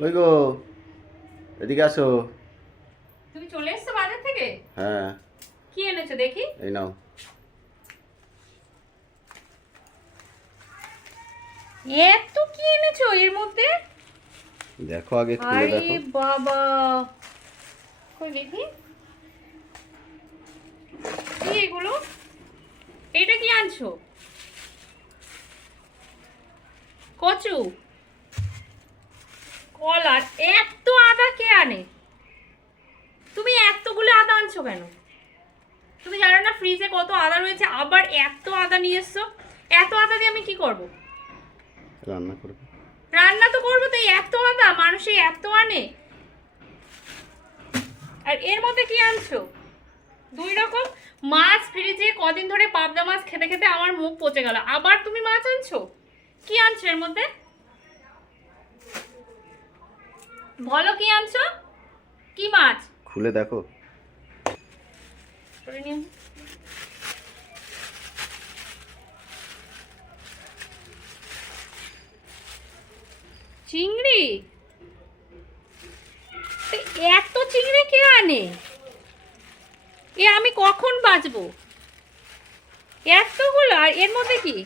কই গো, এদিকে আসো। তুমি চলে এসছো বাজার থেকে? হ্যাঁ, কি এনেছো দেখি। এই নাও। এত কি এনেছো এর মধ্যে? দেখো, আগে খুলে আরে দেখো। বাবা, কই দেখি কি এগুলো। এটা কি আনছো? কচু, কলার। এত আদা কে আনে? তুমি এতগুলো আদা আনছো কেন? তুমি জানো না ফ্রিজে কত আদা রয়েছে, আবার এত আদা নিয়ে এসছো। এত আদা দিয়ে আমি কি করব? রান্না করবে। রান্না তো করবো, তো এই এত আদা মানুষে এত আনে। আর এর মধ্যে কি আনছো? দুই রকম মাছ। ফ্রিজে কদিন ধরে পাবদা মাছ খেতে খেতে আমার মুখ পচে গেল, আবার তুমি মাছ আনছো। কি আনছো এর মধ্যে? বলো কি আনছো, কি মাছ? খুলে দেখো। চিংড়ি? এত চিংড়ি কে আনে? এ আমি কখন বাঁচবো এতগুলো? আর এর মধ্যে কি?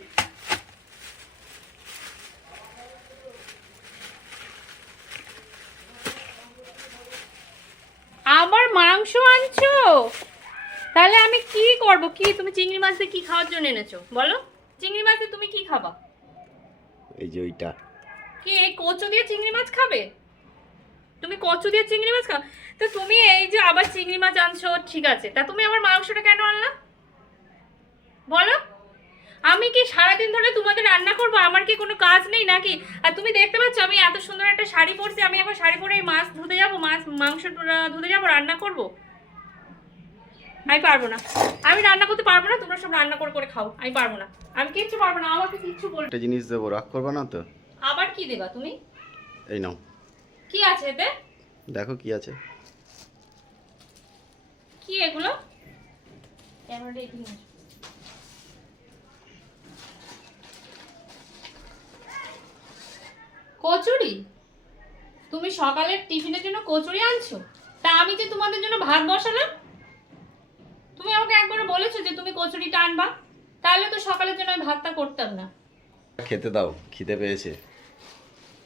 আবার মাংস আনছো? তাহলে আমি কি করব? কি তুমি চিংড়ি মাছ দিয়ে কি খাওয়ার জন্য এনেছো বলো? চিংড়ি মাছ দিয়ে তুমি কি খাবা? এই যে ওইটা। কি এই কচু দিয়ে চিংড়ি মাছ খাবে? তুমি কচু দিয়ে চিংড়ি মাছ খাও? তো তুমি এই যে আবার চিংড়ি মাছ আনছো, ঠিক আছে, তা তুমি আবার মাংসটা কেন আনলা বলো? আমি কি সারাদিন ধরে তোমাদের রান্না করব? আমার কি কোনো কাজ নেই নাকি? আর তুমি দেখতে পাচ্ছ আমি এত সুন্দর একটা শাড়ি পরছি, আমি এখন শাড়ি পরে মাছ ধুতে যাবো, মাংস ধুতে যাবো, রান্না করব? আমি পারবো না। আমি রান্না করতে পারবো না, তোমরা সব রান্না করে করে খাও। আমি পারবো না, আমি কিচ্ছু পারবো না, আমাকে কিচ্ছু বলবে। একটা জিনিস দেবো, রাগ করবে না তো? আবার কি দেবা তুমি? এই নাও। কি আছে এতে? দেখো কি আছে। কি এগুলো? ক্যামেরাটা এখানে আসো। কচুরি? তুমি সকালের টিফিনের জন্য কচুরি আনছো? তা আমি যে তোমাদের জন্য ভাত বসালাম, তুমি আমাকে একবার বলেছো যে তুমি কচুরিটা আনবা, তাহলে তো সকালের জন্য আমি ভাতটা করতাম না। খেতে দাও, খিদে পেয়েছে।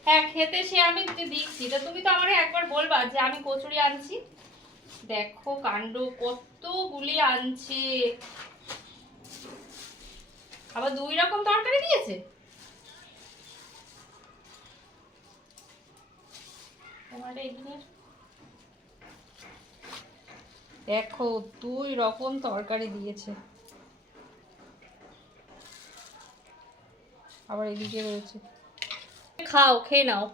হ্যাঁ খেতে সে আমি যে দিচ্ছি, তা তুমি তো আমারে একবার বলবা যে আমি কচুরি আনছি। দেখো কাণ্ড, কতগুলি আনছে। আবার দুই রকম তরকারি দিয়েছে। তোমার এখানে দেখো দুই রকম তরকারি দিয়েছে, আবার এদিকে রয়েছে। খাও, খেয়ে নাও।